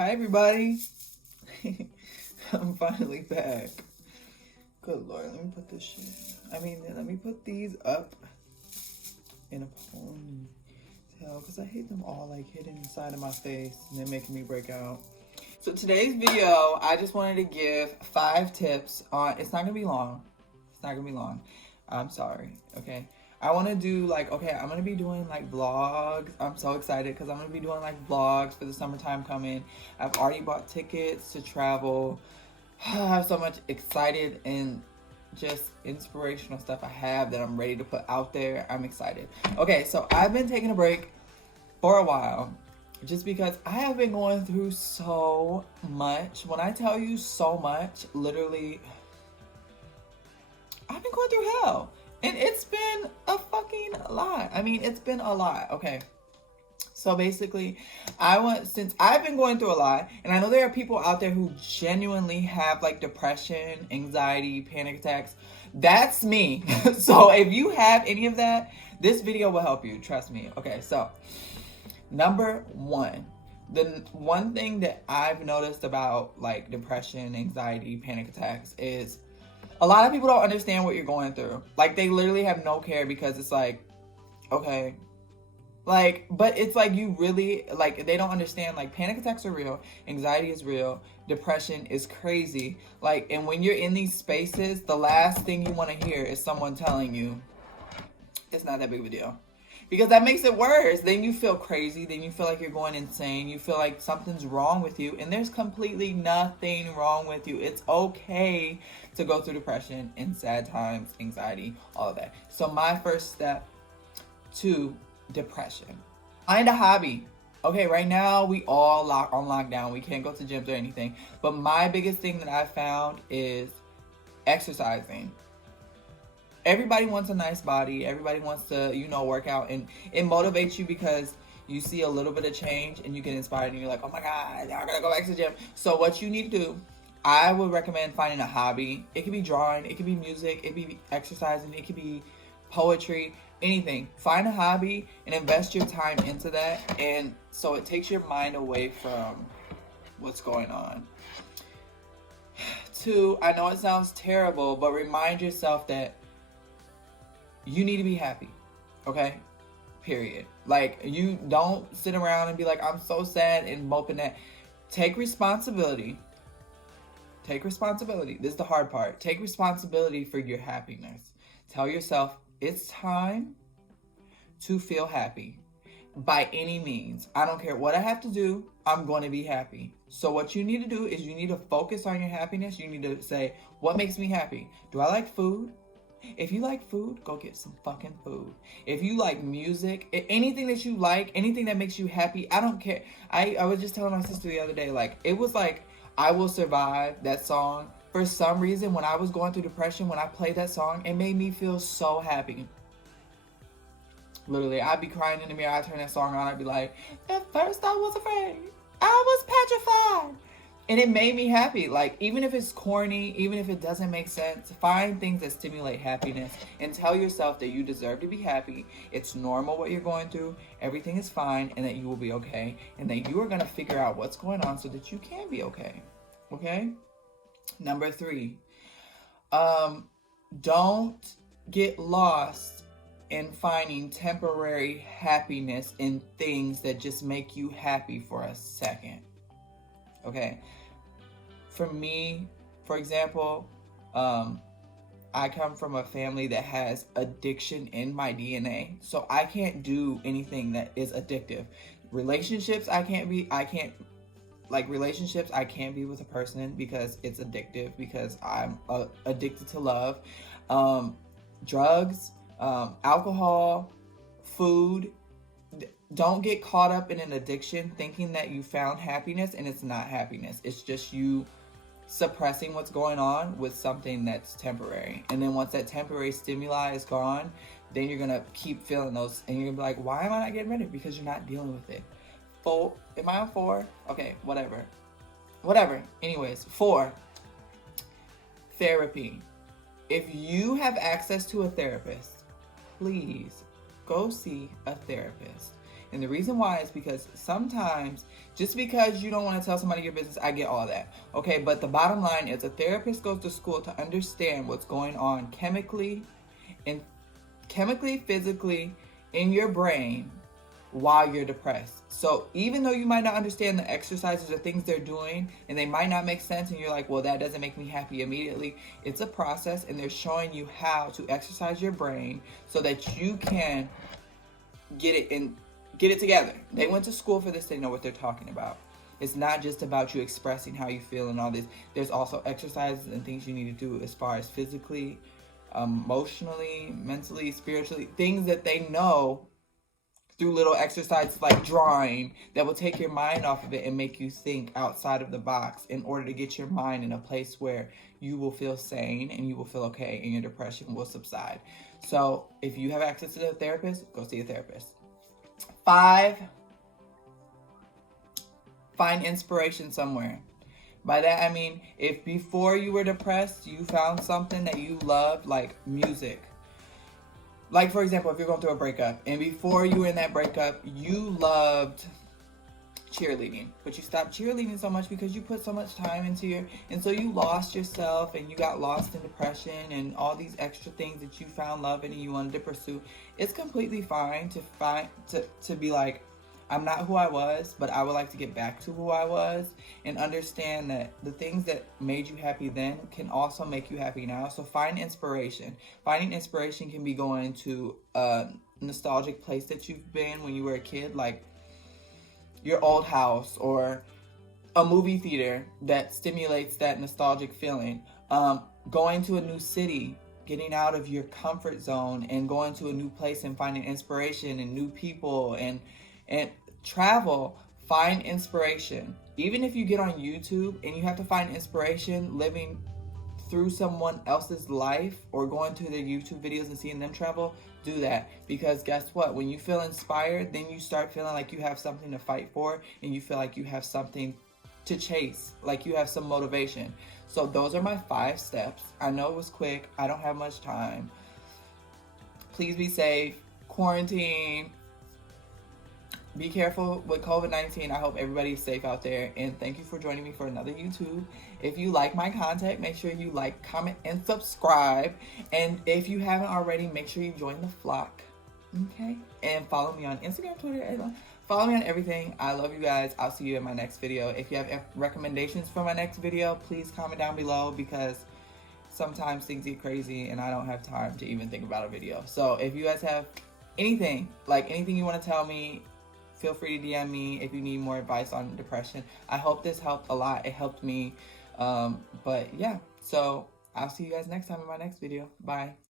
Hi, everybody. I'm finally back. Good Lord, let me put this shit. Let me put these up in a ponytail because I hate them all like hidden inside of my face and they're making me break out. So today's video, I just wanted to give 5 tips on. It's not gonna be long. It's not gonna be long. I'm sorry. Okay. I want to do I'm going to be doing like vlogs. I'm so excited because I'm going to be doing like vlogs for the summertime coming. I've already bought tickets to travel. I have so much excited and just inspirational stuff I have that I'm ready to put out there. I'm excited. Okay, so I've been taking a break for a while just because I have been going through so much. When I tell you so much, literally, I've been going through hell. And it's been a fucking lot. It's been a lot. Okay. So basically, since I've been going through a lot, and I know there are people out there who genuinely have like depression, anxiety, panic attacks. That's me. So if you have any of that, this video will help you. Trust me. Okay. So number 1. The one thing that I've noticed about like depression, anxiety, panic attacks is a lot of people don't understand what you're going through. Like, they literally have no care because it's like, okay. Like, but it's like you really, like, they don't understand, like, panic attacks are real. Anxiety is real. Depression is crazy. Like, and when you're in these spaces, the last thing you want to hear is someone telling you it's not that big of a deal. Because that makes it worse. Then you feel crazy. Then you feel like you're going insane. You feel like something's wrong with you. And there's completely nothing wrong with you. It's okay to go through depression and sad times, anxiety, all of that. So my first step to depression. Find a hobby. Okay, right now we all on lockdown. We can't go to gyms or anything. But my biggest thing that I found is exercising. Everybody wants a nice body. Everybody wants to, work out. And it motivates you because you see a little bit of change and you get inspired and you're like, oh my God, I'm going to go back to the gym. So what you need to do, I would recommend finding a hobby. It could be drawing. It could be music. It could be exercising. It could be poetry, anything. Find a hobby and invest your time into that. And so it takes your mind away from what's going on. 2, I know it sounds terrible, but remind yourself that you need to be happy, okay? Period. Like, you don't sit around and be like, I'm so sad and moping that. Take responsibility. Take responsibility. This is the hard part. Take responsibility for your happiness. Tell yourself it's time to feel happy by any means. I don't care what I have to do. I'm going to be happy. So what you need to do is you need to focus on your happiness. You need to say, what makes me happy? Do I like food? If you like food, go get some fucking food. If you like music, anything that you like, anything that makes you happy, I don't care. I was just telling my sister the other day, like, it was like, I Will Survive, that song. For some reason, when I was going through depression, when I played that song, it made me feel so happy. Literally, I'd be crying in the mirror, I'd turn that song on, I'd be like, at first I was afraid, I was petrified. And it made me happy. Like, even if it's corny, even if it doesn't make sense, find things that stimulate happiness and tell yourself that you deserve to be happy. It's normal what you're going through. Everything is fine and that you will be okay. And that you are going to figure out what's going on so that you can be okay. Okay? Number 3. Don't get lost in finding temporary happiness in things that just make you happy for a second. Okay? For me, for example, I come from a family that has addiction in my DNA. So I can't do anything that is addictive. Relationships, I can't be with a person because it's addictive, because I'm addicted to love. Drugs, alcohol, food. Don't get caught up in an addiction thinking that you found happiness and it's not happiness. It's just you suppressing what's going on with something that's temporary. And then once that temporary stimuli is gone, then you're going to keep feeling those and you're going to be like, why am I not getting rid of it? Because you're not dealing with it. 4, am I on 4? Okay, whatever. Anyways, 4, therapy. If you have access to a therapist, please go see a therapist. And the reason why is because sometimes, just because you don't want to tell somebody your business, I get all that. Okay, but the bottom line is a therapist goes to school to understand what's going on chemically, physically in your brain while you're depressed. So even though you might not understand the exercises or things they're doing, and they might not make sense, and you're like, well, that doesn't make me happy immediately, it's a process, and they're showing you how to exercise your brain so that you can get it together. They went to school for this. They know what they're talking about. It's not just about you expressing how you feel and all this. There's also exercises and things you need to do as far as physically, emotionally, mentally, spiritually, things that they know through little exercises like drawing that will take your mind off of it and make you think outside of the box in order to get your mind in a place where you will feel sane and you will feel okay and your depression will subside. So if you have access to a therapist, go see a therapist. 5, find inspiration somewhere. By that I mean, if before you were depressed, you found something that you loved, like music. Like, for example, if you're going through a breakup, and before you were in that breakup, you loved cheerleading, but you stopped cheerleading so much because you put so much time into and so you lost yourself, and you got lost in depression and all these extra things that you found love in and you wanted to pursue. It's completely fine to be like, I'm not who I was, but I would like to get back to who I was, and understand that the things that made you happy then can also make you happy now. So find inspiration. Finding inspiration can be going to a nostalgic place that you've been when you were a kid, like your old house, or a movie theater that stimulates that nostalgic feeling. Going to a new city, getting out of your comfort zone and going to a new place and finding inspiration and new people, and travel. Find inspiration. Even if you get on YouTube and you have to find inspiration living through someone else's life or going to their YouTube videos and seeing them travel, do that. Because guess what? When you feel inspired, then you start feeling like you have something to fight for, and you feel like you have something to chase, like you have some motivation. So those are my 5 steps. I know it was quick. I don't have much time. Please be safe. Quarantine. Be careful with COVID-19. I hope everybody's safe out there. And thank you for joining me for another YouTube. If you like my content, make sure you like, comment, and subscribe. And if you haven't already, make sure you join the flock. Okay? And follow me on Instagram, Twitter, follow me on everything. I love you guys. I'll see you in my next video. If you have recommendations for my next video, please comment down below, because sometimes things get crazy and I don't have time to even think about a video. So if you guys have anything you want to tell me, feel free to DM me if you need more advice on depression. I hope this helped a lot. It helped me. But yeah, so I'll see you guys next time in my next video. Bye.